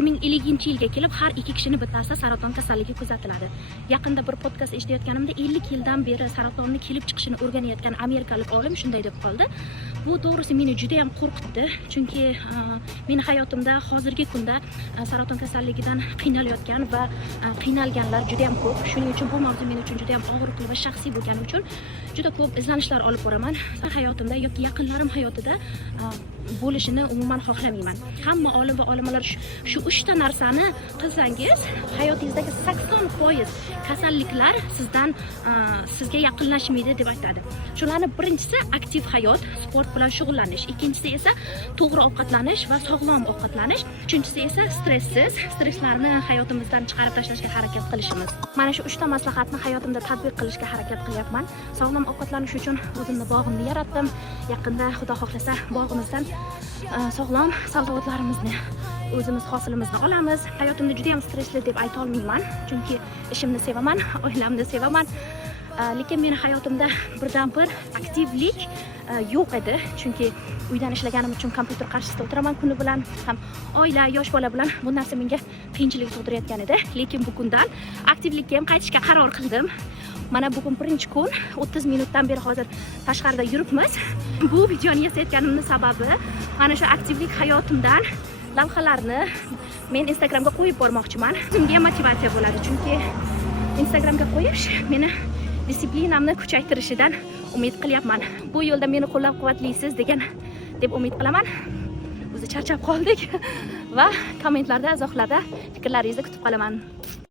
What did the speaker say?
2050-yilga kelib har 2 kishini bittasi saraton kasalligi kuzatiladi. Yaqinda bir podkast eshitayotganimda 50 yildan beri saratonni kelib chiqishini o'rganayotgan amerikalik olim shunday deb qoldi. Bu to'g'risi meni juda ham qo'rqitdi, chunki meni hayotimda hozirgi kunda saraton kasalligidan qiynalayotgan va qiynalganlar juda ham ko'p. Shuning uchun bu mavzu men uchun juda ham og'riqli va shaxsiy bo'lgani uchun juda ko'p izlanishlar olib boraman. Hayotimda yoki yaqinlarim hayotida bo'lishini umuman xohlamayman. Hamma olim va olimalar shu 3 ta narsani qilsangiz, hayotingizdagi 80% kasalliklar sizga yaqinlashmaydi deb aytadi. Shularning birinchisi aktiv hayot, sport bilan shug'ullanish, ikkinchisi esa to'g'ri ovqatlanish va sog'lom ovqatlanish, uchinchisi esa stresslarni hayotimizdan chiqarib tashlashga harakat qilishimiz. Mana shu 3 ta maslahatni hayotimda tatbiq qilishga harakat qilyapman. Sog'lom ovqatlanish uchun o'zimni bog'imni yaratdim. Yaqinda Xudo xohlasa bog'imizdan sog'lom sabzavotlarimizni o'zimiz hosilimizni olamiz. Hayotimda juda ham stressli deb ayta olmayman, chunki ishimni sevaman, oilamni sevaman. Lekin meni hayotimda birdan-bir aktivlik yo'q edi, chunki uydan ishlaganim uchun kompyuter qarshisida o'tiraman kuni bilan, ham oila, yosh bola bilan bu narsa menga qiyinchilik tug'dirayotgan edi. Lekin bugundan aktivlikka ham qaytishga qaror qildim. Mana bugun birinchi kun, 30 minutdan beri hozir tashqarida yuribmiz. Bu videoni yasayotganimning sababi mana shu aktivlik hayotimdan lavhalarni men Instagramga qo'yib bormoqchiman. O'zimga ham motivatsiya bo'ladi, chunki Instagramga qo'yish meni disiplinamni kuchaytirishidan umid qilyapman. Bu yo'lda meni qo'llab-quvvatlaysiz deb umid qilaman. O'zi charchab qoldik va kommentlarda, izohlarda fikrlaringizni kutib qolaman.